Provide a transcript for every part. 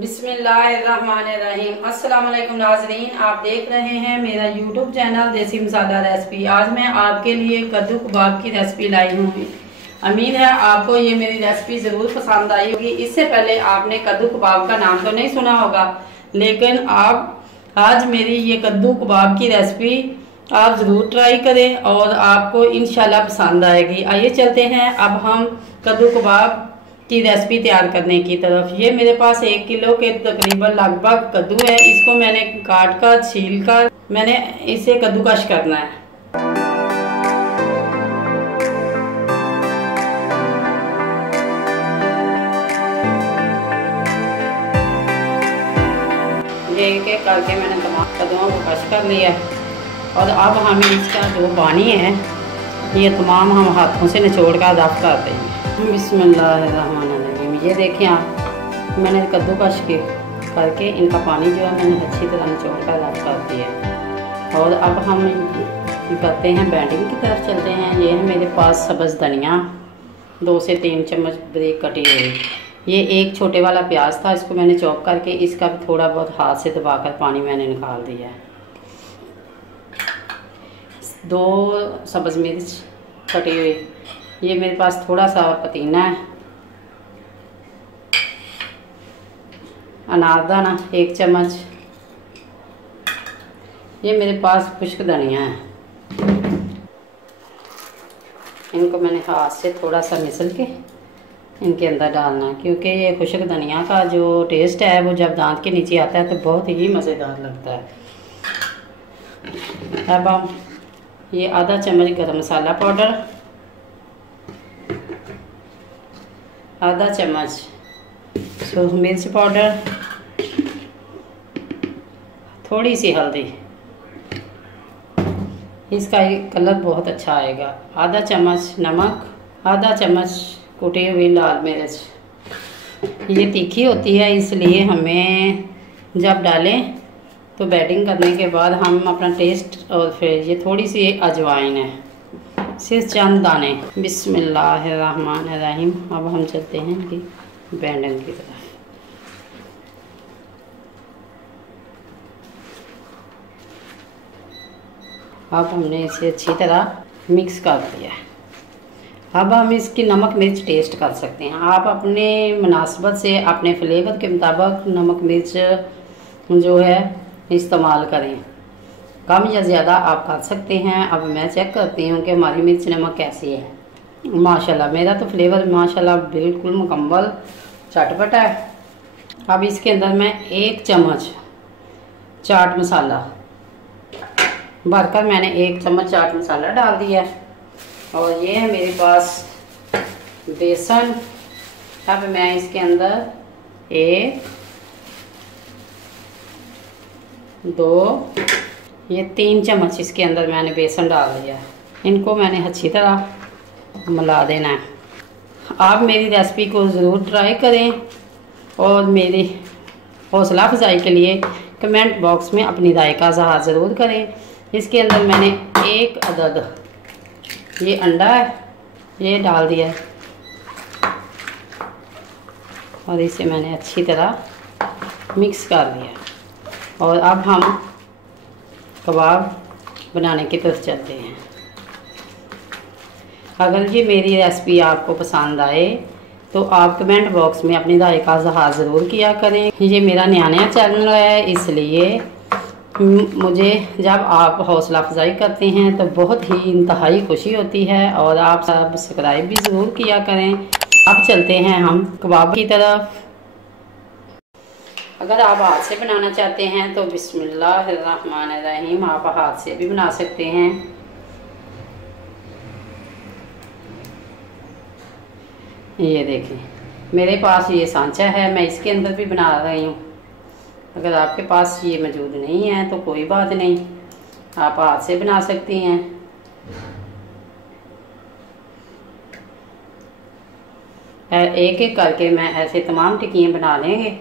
बिस्मिल्लाहिर्रहमानिर्रहीम। अस्सलाम वालेकुम नाजरीन, आप देख रहे हैं मेरा यूट्यूब चैनल देसी मसाला रेसिपी। आज मैं आपके लिए कद्दू कबाब की रेसिपी लाई हूँ। उम्मीद है आपको ये मेरी रेसिपी ज़रूर पसंद आई होगी। इससे पहले आपने कद्दू कबाब का नाम तो नहीं सुना होगा, लेकिन आप आज मेरी ये कद्दू कबाब की रेसिपी आप ज़रूर ट्राई करें और आपको इंशाल्लाह पसंद आएगी। आइए चलते हैं अब हम कद्दू कबाब की रेसिपी तैयार करने की तरफ। ये मेरे पास 1 किलो के तकरीबन लगभग कद्दू है। इसको मैंने काट कर छील कर मैंने इसे कद्दूकश करना है। ये एक करके मैंने तमाम कद्दुओं को कश कर लिया और अब हमें इसका जो पानी है ये तमाम हम हाथों से निचोड़ कर रफ कर देंगे। बिस्मिल्लाहिर्रहमानिर्रहीम। ये देखें आप, मैंने कद्दूकश करके इनका पानी जो है मैंने अच्छी तरह निचोड़ कर रफ कर दिया। और अब हम करते हैं बैंडिंग की तरफ चलते हैं। ये है मेरे पास सब्ज़ धनिया 2 से 3 चम्मच बारीक कटी हुई। ये एक छोटे वाला प्याज था, इसको मैंने चॉप करके इसका भी थोड़ा बहुत हाथ से दबाकर पानी मैंने निकाल दिया है। 2 सब्ज़ मिर्च कटी हुई। ये मेरे पास थोड़ा सा पुदीना है। अनारदाना 1 चम्मच। ये मेरे पास खुश्क धनिया है। इनको मैंने हाथ से थोड़ा सा मिसल के इनके अंदर डालना है, क्योंकि ये खुश्क धनिया का जो टेस्ट है वो जब दांत के नीचे आता है तो बहुत ही मज़ेदार लगता है। अब हम ये आधा चम्मच गरम मसाला पाउडर, आधा चम्मच सूख मिर्च पाउडर, थोड़ी सी हल्दी, इसका कलर बहुत अच्छा आएगा, आधा चम्मच नमक, आधा चम्मच कुटी हुई लाल मिर्च। ये तीखी होती है इसलिए हमें जब डालें तो बैटिंग करने के बाद हम अपना टेस्ट। और फिर ये थोड़ी सी अजवाइन है, सिर्फ चंद दाने। बिस्मिल्लाहिर्रहमानिर्रहीम। अब हम चलते हैं कि बैंगन की तरफ। अब हमने इसे अच्छी तरह मिक्स कर दिया है। अब हम इसकी नमक मिर्च टेस्ट कर सकते हैं। आप अपने मुनासबत से अपने फ्लेवर के मुताबिक नमक मिर्च जो है इस्तेमाल करें, कम या ज़्यादा आप कर सकते हैं। अब मैं चेक करती हूँ कि हमारी मिर्च नमक कैसी है। माशाल्लाह मेरा तो फ्लेवर माशाल्लाह बिल्कुल मुकम्मल चटपटा है। अब इसके अंदर मैं 1 चम्मच चाट मसाला भरकर मैंने 1 चम्मच चाट मसाला डाल दिया है। और ये है मेरे पास बेसन। अब मैं इसके अंदर 1 2 ये 3 चम्मच इसके अंदर मैंने बेसन डाल दिया है। इनको मैंने अच्छी तरह मिला देना है। आप मेरी रेसिपी को ज़रूर ट्राई करें और मेरी हौसला अफजाई के लिए कमेंट बॉक्स में अपनी राय का इज़हार ज़रूर करें। इसके अंदर मैंने 1 अदद ये अंडा है ये डाल दिया है और इसे मैंने अच्छी तरह मिक्स कर दिया। और अब हम कबाब बनाने की तरफ चलते हैं। अगर ये मेरी रेसिपी आपको पसंद आए तो आप कमेंट बॉक्स में अपनी राय का इज़हार ज़रूर किया करें। ये मेरा नया चैनल है, इसलिए मुझे जब आप हौसला अफजाई करते हैं तो बहुत ही इंतहाई खुशी होती है। और आप सब्सक्राइब भी ज़रूर किया करें। अब चलते हैं हम कबाब की तरफ। अगर आप हाथ से बनाना चाहते हैं तो बिस्मिल्लाहिर्रहमानिर्रहीम आप हाथ से भी बना सकते हैं। ये देखें मेरे पास ये सांचा है, मैं इसके अंदर भी बना रही हूँ। अगर आपके पास ये मौजूद नहीं है तो कोई बात नहीं, आप हाथ से बना सकती हैं। एक एक करके मैं ऐसे तमाम टिक्कियाँ बना लेंगे।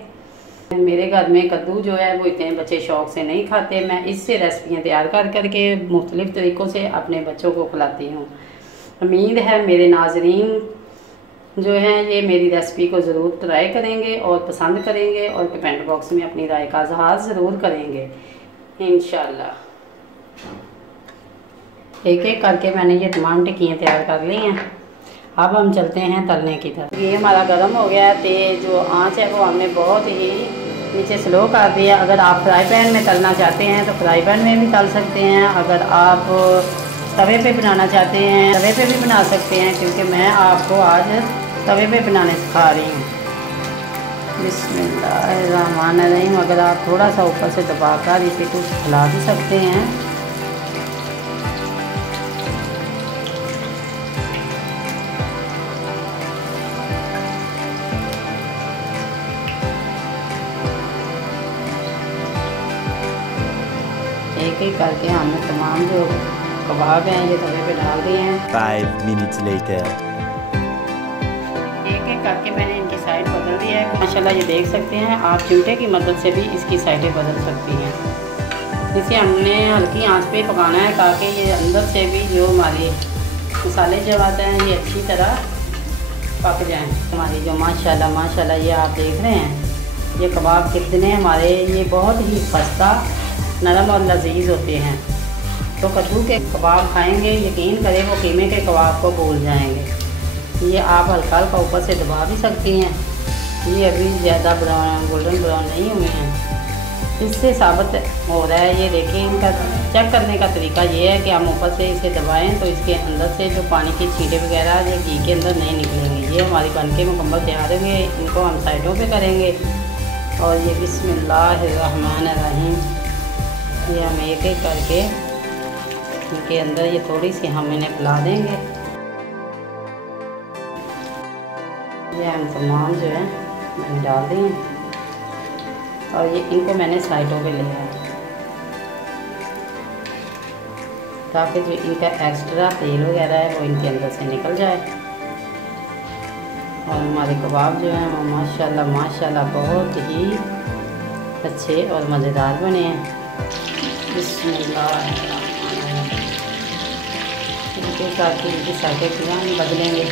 मेरे घर में कद्दू जो है वो इतने बच्चे शौक से नहीं खाते। मैं इससे रेसिपियाँ तैयार कर करके मुख्तलिफ़ तरीक़ों से अपने बच्चों को खिलाती हूँ। उम्मीद है मेरे नाजरीन जो है ये मेरी रेसिपी को ज़रूर ट्राई करेंगे और पसंद करेंगे और कमेंट बॉक्स में अपनी राय का इज़हार ज़रूर करेंगे इंशाल्लाह। एक एक करके मैंने ये तमाम टिक्कियाँ तैयार कर ली हैं। अब हम चलते हैं तलने की तरफ। ये हमारा गर्म हो गया है, तेज जो आंच है वो हमने बहुत ही नीचे स्लो कर दिया। अगर आप फ्राई पैन में तलना चाहते हैं तो फ्राई पैन में भी तल सकते हैं। अगर आप तवे पे बनाना चाहते हैं तवे पे भी बना सकते हैं, क्योंकि मैं आपको आज तवे पे बनाने सिखा रही हूँ। बिस्मिल्लाहिर्रहमानिर्रहीम। अगर आप थोड़ा सा ऊपर से दबाकर इसे कुछ हिला भी सकते हैं। एक एक करके हमने तमाम जो कबाब हैं ये तवे पे डाल दिए हैं। 5 minutes later। एक एक करके मैंने इनकी साइड बदल दिया है। माशाल्लाह ये देख सकते हैं आप चिमटे की मदद से भी इसकी साइडें बदल सकती हैं। इसे हमने हल्की आंच पे पकाना है ताकि ये अंदर से भी जो हमारे मसाले जब आते हैं ये अच्छी तरह पक जाएं। हमारी जो माशाल्लाह ये आप देख रहे हैं ये कबाब कितने हमारे ये बहुत ही खस्ता नरम और लजीज होते हैं। तो कद्दू के कबाब खाएंगे यकीन करें वो कीमे के कबाब को भूल जाएंगे। ये आप हल्का हल्का ऊपर से दबा भी सकती हैं। ये अभी ज़्यादा ब्राउन गोल्डन ब्राउन नहीं हुए हैं, इससे साबित हो रहा है। ये देखिए इनका चेक करने का तरीका ये है कि हम ऊपर से इसे दबाएं तो इसके अंदर से जो पानी की छींटे वगैरह ये घी के अंदर नहीं निकलेंगी। ये हमारी बनके मुकम्मल तैयार होंगे। इनको हम साइडों पे करेंगे। और ये बिस्मिल्लाहिर्रहमानिर्रहीम ये हम एक एक करके इनके अंदर ये थोड़ी सी हम इन्हें फैला देंगे। ये हम तमाम जो है मैंने डाल दिए और ये इनको मैंने साइडों पे लिया है ताकि जो इनका एक्स्ट्रा तेल वगैरह है वो इनके अंदर से निकल जाए। और हमारे कबाब जो हैं वो माशाल्लाह बहुत ही अच्छे और मज़ेदार बने हैं। इनके साथ ही इनकी साइडें भी हम बदलेंगे।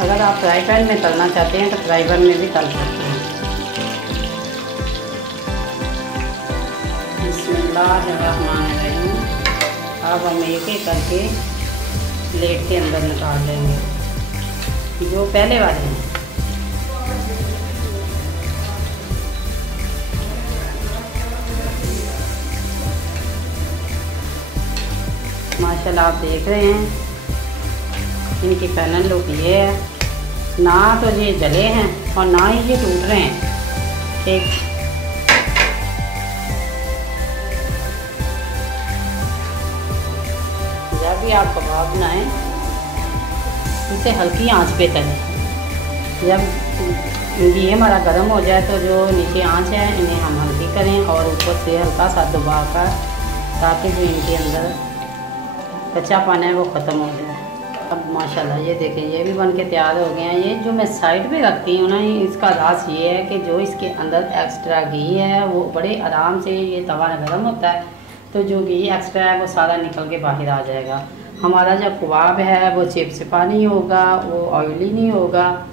अगर आप फ्राई पैन में तलना चाहते हैं तो फ्राई पैन में भी तल सकते हैं। बिस्मिल्लाहिर्रहमानिर्रहीम। अब हम एक एक करके प्लेट के अंदर निकाल लेंगे जो पहले वाले हैं। माशाल्लाह आप देख रहे हैं इनकी फाइनल लुक ये है। ना तो ये जले हैं और ना ही ये टूट रहे हैं। एक जब भी आप कबाब बनाएं इसे हल्की आंच पे करें। जब ये हमारा गर्म हो जाए तो जो नीचे आंच है इन्हें हम हल्की करें और ऊपर से हल्का सा दबाकर ताकि जो इनके अंदर कच्चा पाना है वो ख़त्म हो जाए। अब माशाल्लाह ये देखें ये भी बन के तैयार हो गए हैं। ये जो मैं साइड पे रखती हूँ ना इसका राज ये है कि जो इसके अंदर एक्स्ट्रा घी है वो बड़े आराम से ये तवा गर्म होता है तो जो घी एक्स्ट्रा है वो सारा निकल के बाहर आ जाएगा। हमारा जो कबाब है वो चिपचिपा नहीं होगा, वो ऑयली नहीं होगा।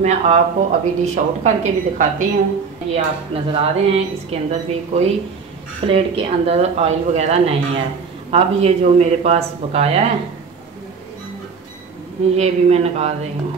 मैं आपको अभी डिश आउट करके भी दिखाती हूँ। ये आप नज़र आ रहे हैं इसके अंदर भी कोई प्लेट के अंदर ऑयल वगैरह नहीं है। अब ये जो मेरे पास बकाया है ये भी मैं निकाल रही हूँ।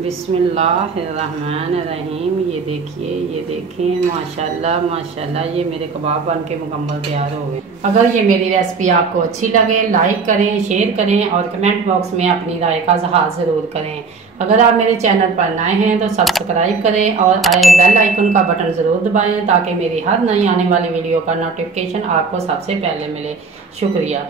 बिस्मिल्लाहिर्रहमानिर्रहीम। ये देखिए ये देखें माशाल्लाह ये मेरे कबाब बन के मुकम्मल तैयार हो गए। अगर ये मेरी रेसिपी आपको अच्छी लगे लाइक करें, शेयर करें और कमेंट बॉक्स में अपनी राय का इज़हार ज़रूर करें। अगर आप मेरे चैनल पर नए हैं तो सब्सक्राइब करें और बेल आइकन का बटन ज़रूर दबाएँ ताकि मेरी हर नई आने वाली वीडियो का नोटिफिकेशन आपको सबसे पहले मिले। शुक्रिया।